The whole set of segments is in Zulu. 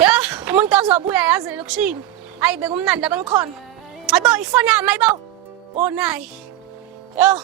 Yeah, umuntu ozobuya yazi lokushini. Ayi bekumnandi labangikhona. Ayibo ifoni yami ayibo. Bonayi. Yo.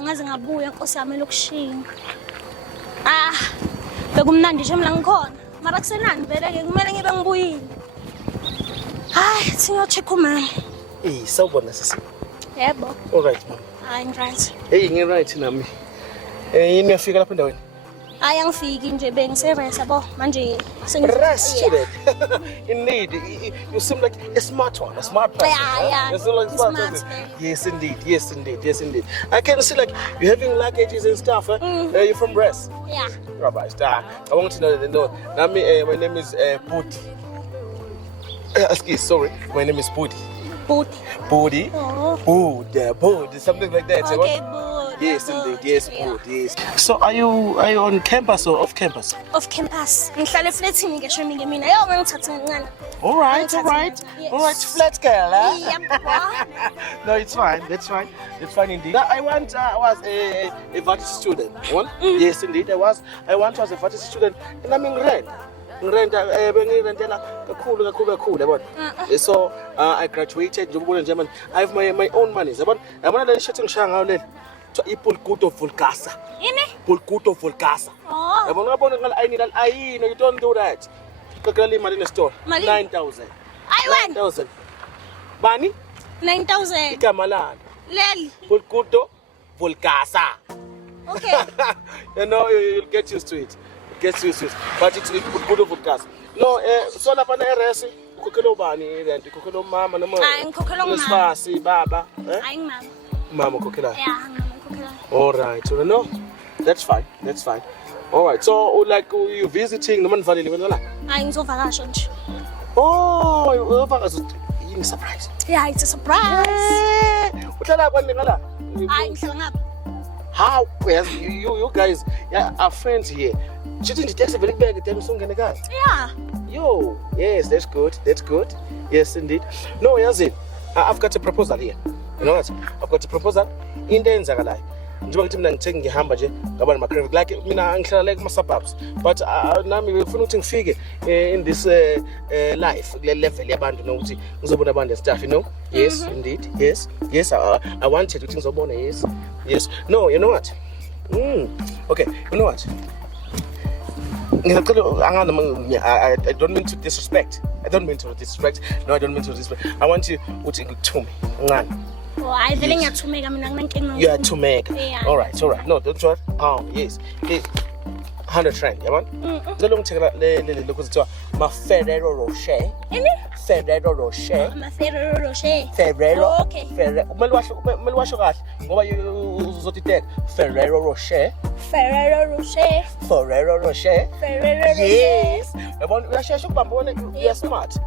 Ngaze ngabuya Nkosi yami lokushini. Bekumnandi nje mina ngikhona. Mara kusenani vele ke kumele ngibe ngibuyile. Hayi, singacheck uma. Sawubona sisi. Yebo. All right mama. I'm right. Hey, ngi-right nami. Yini yafika lapha endaweni? Angifiki nje bengiseresa bo manje Rested. Indeed, you seem like a smart one, a smart person. Yeah. You seem like a smart person. Yes, indeed. I can see like you're having luggages and stuff. You're from Rest. Yeah. Right. I want to know the note. My name is Budi. Sorry, my name is Budi. Budi. Budi, something like that. Okay, Budi. Yes, indeed. Yes, Budi. Yes. So, are you on campus or off campus? Off campus. Ngihlala eflatini ngisho ninge mina. Yo ngangithatha ngincane. All right. Flat girl, huh? Yep. No, it's fine. That's fine indeed. I was a varsity student. Yes, indeed, I was a varsity student, and I'm in rent. So I graduated. I have my own money. I'm not shutting Shanghai. Pulkuto Fulcasa. Pulkuto Fulcasa. You don't do that. Marina store. 9,000. 9,000. Bani? 9,000. Kamalan. Lel. Pulkuto Fulcasa. Okay. You'll get used to it. But it's Pulkuto Fulcasa. No, so la pana eresi. Kukelo bani, kukelo mama, no more. I'm kukelo mama. Spasi, baba. I'm mama. Mama kukela. Yeah, mama kukela. All right. So no, that's fine. All right. So like you visiting no man valile wena? Ngizovakasha nje. Oh, uvakasha yini surprise? Yeah, it's a surprise. Uhlala kwani ngala? Ngihlala ngapha. How? Yes, you guys are friends here. Shouldn't it take a very big time to get a Yeah. Yo, yes, that's good. Yes, indeed. No, Yazin, I've got a proposal here. You know what? I've got a proposal in the Nzagalai. Njengoba ngithi mina ngithenga ngihamba nje ngaba nama-credit like mina ngihlala like kuma-suburbs but nami befuna ukuthi ngifike in this life kule level yabantu nokuthi ngizobona abantu and stuff, you know. Yes, indeed. Yes, I wanted ukuthi ngizobona. Yes. No, you know what? Okay, you know what? I don't mean to disrespect. No, I don't mean to disrespect. I want you to me. Oh, I think you're to make. You are to make. Yeah. All right. No, don't worry. Oh, yes. 100 rand, yeah, man. The long take the look at my Ferrero Rocher. Ferrero Rocher. My Ferrero Rocher. Ferrero. Oh, okay. Ferrero. What you take? Ferrero Rocher. Yes. You're smart.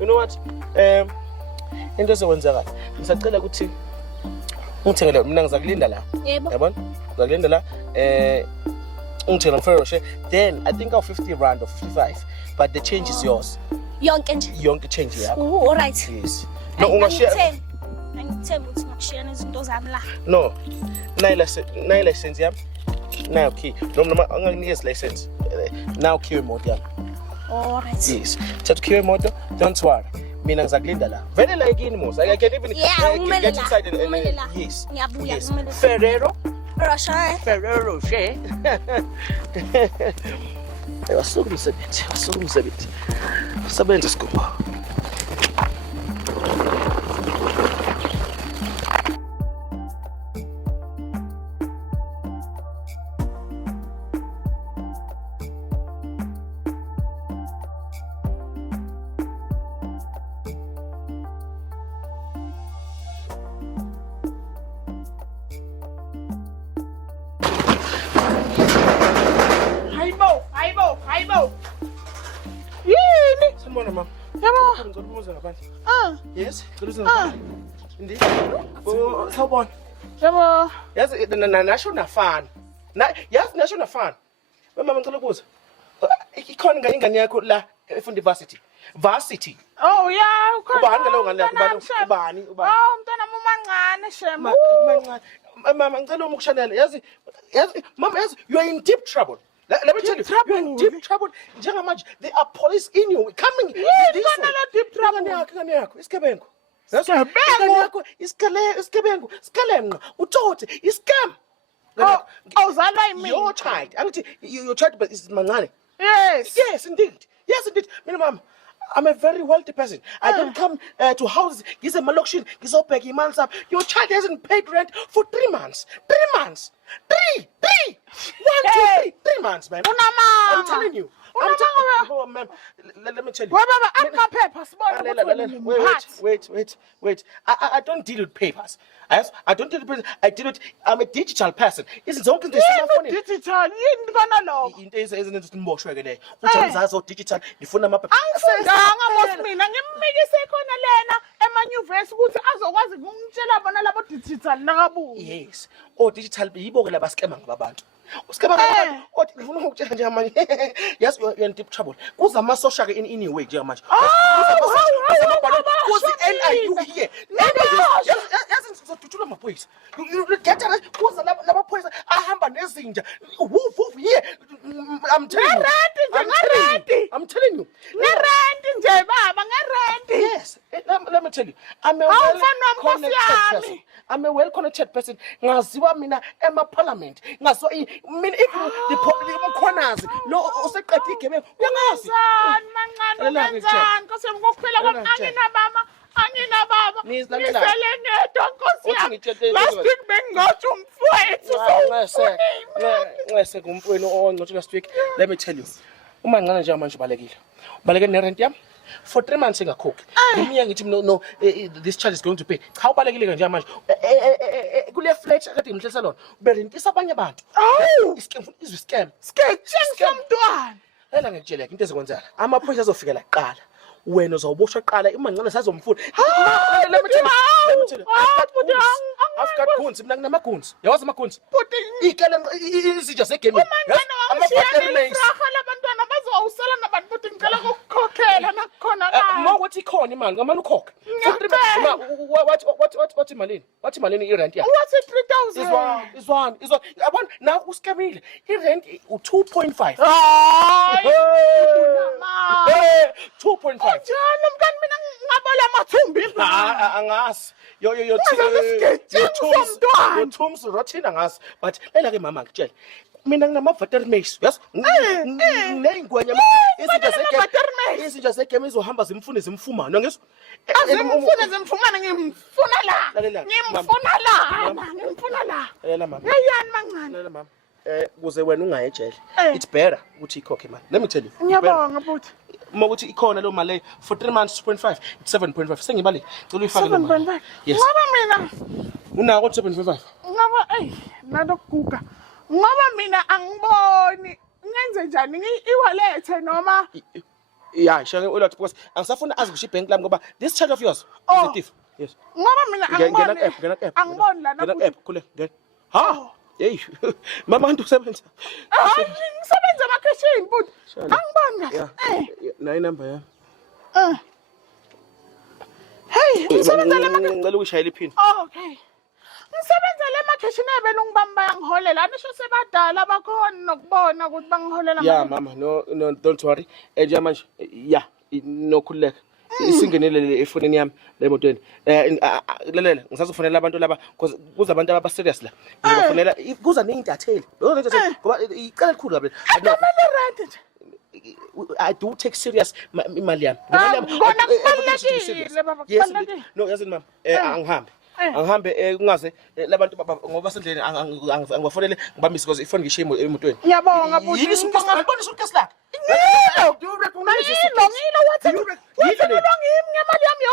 You know what? Into zokwenza kahle. Ngisacela ukuthi ungithengele mina ngizakulinda la. Yebo. Yabona? Ngizakulinda la ungithengele Ferrero Rocher. Then I think 50 rand or 55, but the change is yours. Yonke change yakho. Oh, all right. Yes. No, ungashare. Angithemba ukuthi ngishare izinto zami la. No. Nayi license yami. Nayo key. Noma anganikeza license. Now key imoto yami. All right. Yes. Thatha key imoto. Don't worry. Mina ngizakulinda la. Very like in most. I can even get inside and yes. Ngiyabuya. Ferrero Rocher. Wasuka umsebenzi. Sebenza sikuba. Haybo. Yini? Sambona mama. Yabo. Ngizokumuza ngabantu. Yes. Indeed. Sawubona. Yabo. Yazi nasho nafana. Nasho nafana. Mama ngicela ukubuza. Ikhona ingane yakho la efunda varsity. Oh yeah, ukhona. Ubani ngalo ngane yakho? Ubani? Oh, umntwana umancane shema. Mama ngicela ukukushanela. Yazi mama, you are in deep trouble. Let me tell you, you're in deep trouble. Njengamanje, there are police in you coming. Yini kona lo deep trouble? Ingane yakho, isigebengu. Isigebengu, iskalemenqa, utsotsi, iskam. Awuzalwa yimi. Your child. Angithi your child but is mancane. Yes. Yes, indeed. Yes, indeed. Mina mama, I'm a very wealthy person. I don't come to houses. Gize malokishini, ngizobheka imali sami. Your child hasn't paid rent for 3 months. 3 months. 3. 1, 2, 3. 3 months, man. I'm telling you. Oh, ma'am, let me tell you. Wait. I don't deal with papers. I don't deal with papers. I'm a digital person. Isn't zonke into esemafonini? Digital yini kona lokho? Into ezinto simboshweke leyo. Uthi zazo digital ngifuna amaphepha. Angifundanga ngosi mina ngimikise khona lena emanyuvesi ukuthi azokwazi ukungitshela bona labo digital nakabuye. Yes. Oh, digital yibo ke labaskema ngabantu. Uskema ngabantu. Othi ngifuna ukutshela nje manje. Yes, you're in deep trouble. Kuza ama social ke in any way nje manje. Kuza NIU here. Yes, sizodutshulwa amaphoyisa. You get it? Kuza labaphoyisa ahamba nezinja. Woof here. I'm telling you. Ngerenti nje baba, ngerenti. Yes. Let me tell you. I'm a well-connected person. Ngaziwa mina ema-parliament. Ngaziwa mina even the mkhonazi lo oseqedile igebengu uyangazi. Mancane. Nkosi yami ngokuphela kwami angina baba. Ngisele nedwa nkosi yami. Last week bengingathi umfowethu Ngese kumfowenu ongcotshe last week. Let me tell you. Uma ngana nje manje ubalekile nerent yami for 3 months engakhokhi. Ngimiya ngithi no this child is going to pay. Cha ubalekile nje manje. Kule flat akade ngimhlisa lona. Uberentisa abanye abantu. Scam. somntwana. Ela ngitshela into ezokwenzala. Amaphoyisa azofika la kuqala. Wena uzawuboshwa qala imangcane sazomfuna. Let me tell you. I've got guns. Mina nginamaguns. Yawazi amaguns? Ikele izija segame. Labantwana bazowusala nabantu futhi ngicela ukukhokhela nakukhona la. Uma uthi khona imali ngamani ukhokha. What imalini? What imalini irent yakhe? What's 3,000? Is one. Yabona na uskamile. Irent u2.5. Hayi. 2.5. Njalo mkani mina ngabola amathumbi ibha. Angazi. Your tombs rothina ngazi. But lela ke mama ngitshela. Mina nginama-veteran mace, yes? Ney'ngwenya izinja zegame izohamba zimfumane, ngizwa? Zimfumane ngimfuna la. Lalela mama. Yayani mancane. Lalela mama. Kuze wena ungaye ejele. It's better ukuthi ikhokhe mali. Let me tell you. Ngiyabonga futhi. Uma ukuthi ikhona lo mali for 3 months 2.5, it's 7.5. Sengibale. Cela uyifake lo mali. 7.5. Yes. Ngoba mina Unako 7.5. ngoba nalokuguga. Ngoba mina angiboni ngenze njani iwalethe noma Yeah, shake ulothi because angisafuna azi kusho ibank lami ngoba this child of yours is a thief. Yes. ngoba mina angiboni. Ngena app. Angiboni la Ngena app kule. Ngena. Ha. Hey. Mama antu usebenza. Ngisebenza emakhashini but angiboni la. Na inamba yami. Hey, ngisebenza la emakhashini. Ngicela ukushayela iphini. Okay. Ngisebenza le emakhashini ebelungibamba yangiholela. Anisho sebadala bakhona nokubona ukuthi bangiholela. Yeah mama, no don't worry. Nje manje yeah, nokhululeka. Isingenele efonini yami lemotweni. Lalela, ngisazofonela abantu laba because kuza abantu aba serious la. Ngizofonela kuza neintatheli. Lo neintatheli ngoba icala elikhulu kabi. I do take serious imali yami. Ngibona kubalekile baba. Yes. No, yazini mama. Angihambe kungaze labantu ngoba sendleni angibafonele ngibambise because ifoni ngishiye emotweni. Ngiyabonga futhi. Yini ngibona suitcase lakhe. Do you recognize this? Ngemali yami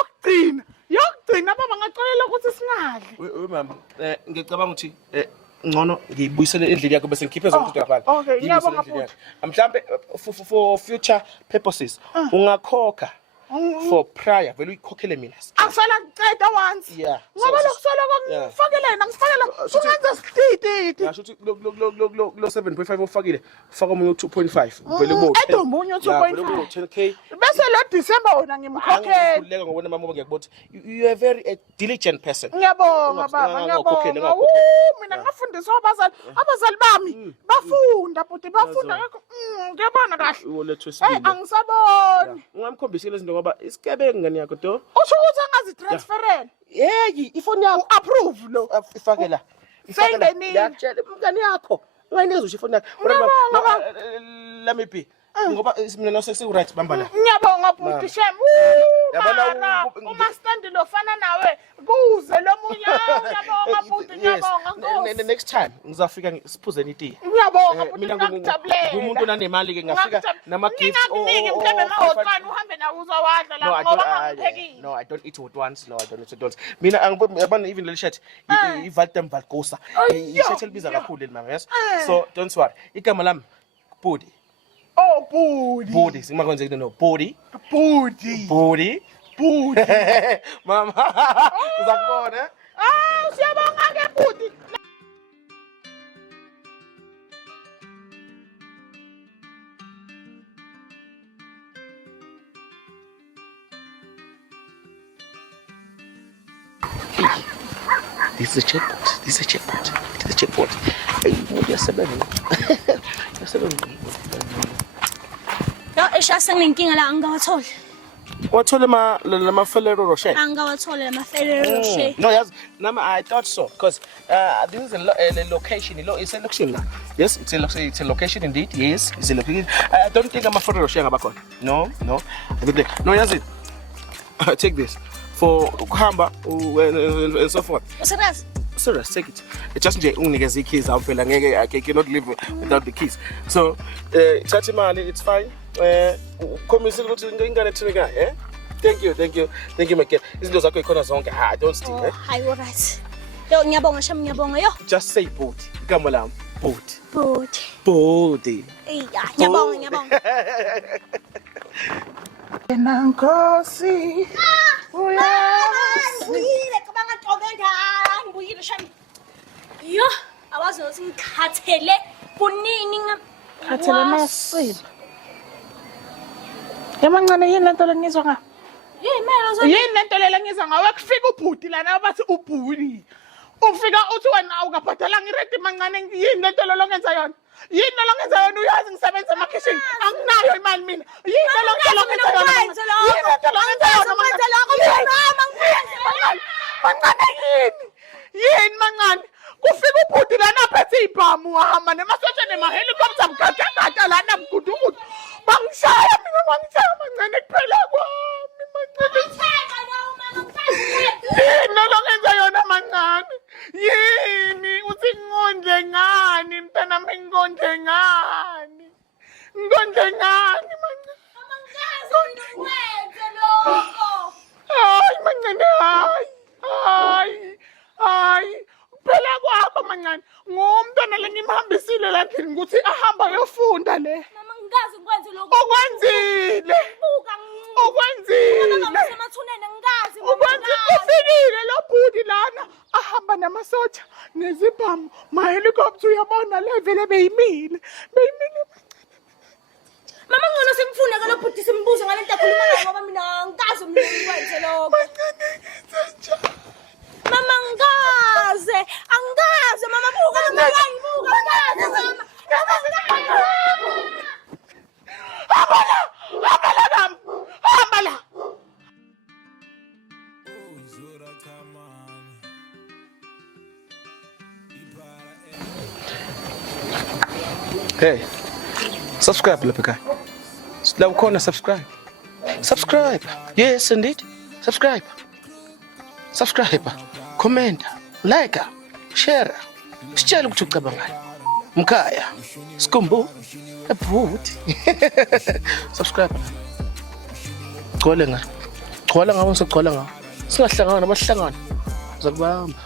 yokugcina baba ngaxolela ukuthi singadli. We mama, ngicabanga ukuthi ngcono ngiyibuyisele endlini yakho bese ngikhiphe zonke izinto ngaphandle. Okay, ngiyabonga futhi. Mhlambe for future purposes ungakhokha for prior vele uyikhokhele mina. Akusala kuceda once. Yeah. Ngoba lokusala ngifakele ngifakela ungenza stiti. Yasho ukuthi lo 7.5 ofakile faka omunye 2.5 vele ubo 10. Edomunye 2.5. 10k. Bese lo December wona ngimkhokhela. Ngikholeka ngobona mama ngiyakubona you are very diligent person. Ngiyabonga baba, ngiyabonga. Mina ngafundiswa abazali bami bafunda futhi bafunda ngiyabona kahle. Ulethe sibili. Angisaboni. Ungamkhombisile izinto ngoba isigebengu ngani yakho do. Usho ukuthi angazitransferela. Hey, ifoni yakho approve lo. Ifakela. Yakutshela umngani yakho. Ungayinikeza usho ifoni yakho. Let me be. Ngoba mina no sesi right bamba la. Ngiyabonga bhuti shem. Yabona uma stand lo fana nawe kuze lo munye ngiyabonga bhuti ngiyabonga. Next time ngizafika siphuzeni itiye. Ngiyabonga bhuti ngakujabule. Umuntu onanemali ke ngafika nama gifts mhlawumbe mawuqala uhambe nawo uzowadla la ngoba ngiphekile. No, I don't eat it once. No, I don't eat it once. Mina yabona even le shirt ivaltem valkosa. I-shirt elibiza kakhulu le mama, yes. So don't worry. Igama lami Budi. Oh, Budi. Budi, singakonze into no Budi. Budi. Budi. Budi. Mama, uzakubona. Siyabonga ke Budi. This is a checkpoint. This is a checkpoint. It is a checkpoint. Yasebenza. Yasebenza. No, eshasenginkinga la angawathole. Wathole lama Ferrero Rocher. Angawathole lama Ferrero Rocher. No, yes. Nama, I thought so because this is a location. It's a location now. Yes, it's a location indeed. Yes, it's a location. I don't think I'm a Ferrero Rocher ngabakho. No. I don't think. No, yes. Take this for Hamba and so forth. Serious, take it. It's just unginikeza keys awuphela ngeke I cannot live without the keys. So, thatha imali, it's fine. Khombisa ukuthi ingane thina eh? Thank you my kid. Izinto zakho ikhona zonke. Don't steal, eh? Hayi, all right. Yo, ngiyabonga shami ngiyabonga yo. Just say Budi. Igama lami Budi. Budi. Ngiyabonga. Nankosi. Ngiyile kabanga tobenda. Ngiyile shami. Yo, awazi ukuthi ngikhathele kunini Khathele nasiphi. Yamancane yini lento lengizwa nga? Yini lento lengizwa ngawe kufika uBhudi lana bathi uBhudi. Ufika uthi wena awukabhadalanga irenti mancane yini lento longenza yona? Yini longenza yona uyazi ngisebenza emakhishini? Anginayo imali mina. Yini longenza yona? Yini lento longenza yona? Mancane yini? Yini mancane? Kufika uBhudi lana aphethe ibhamu wahamba nemasotsha nemahelicopter mgagagada lana mgudugudu. Bangishaya mina mancane kuphela kwami mancane. Yini longenza yona mancane? Yini uthi ngondle ngani mntana ngondle ngani? Ngondle ngani mancane? Hayi mancane hayi. Phela kwakho mancane. Ngumntwana lengimhambisile la endlini ukuthi ahamba yofunda le. Mama ngikazi ngikwenze lokho. Okwenzile. Ufikile lo Bhudi lana ahamba namasotsha nezibhamu mahelicopter uyabona le vele beyimile. Mama ngcono simfuna ke lo Bhudi simbuze ngalento akhuluma ngayo ngoba mina ngikazi mina ngikwenze lokho. Mama angikaze mama buka mama. Hambala. Hey, subscribe lapha ekhaya. La ukhona subscribe. Yes indeed. Subscribe. Comment, like, share. Sitshela ukuthi ucabangani. uMkhaya. Sikumbu. Ebhuti. Subscribe. Gcwale ngawo. Singahlangana abahlangana. Uzakubamba.